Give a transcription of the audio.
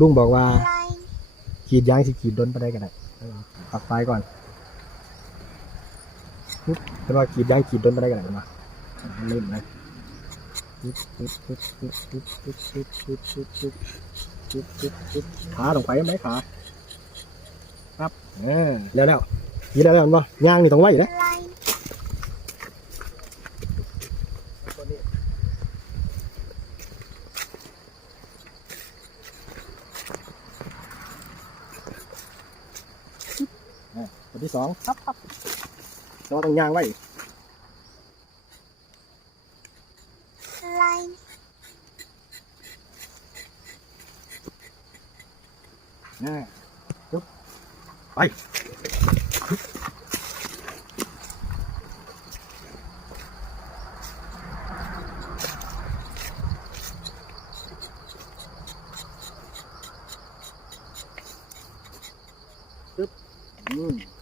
ลุงบอกว่าขีดยางสิขีดด้นไปได้กันได้ปักไฟก่อนแต่ว่าขีดยางขีดด้นไปได้กันได้มาเล่นนะขาลงไปไหมขาครับแล้วขีดแล้วมั้งยางนี่ต้องไว้นะตัวที่สองครับเราต้องยางไว้จุ๊บไปจุ๊บ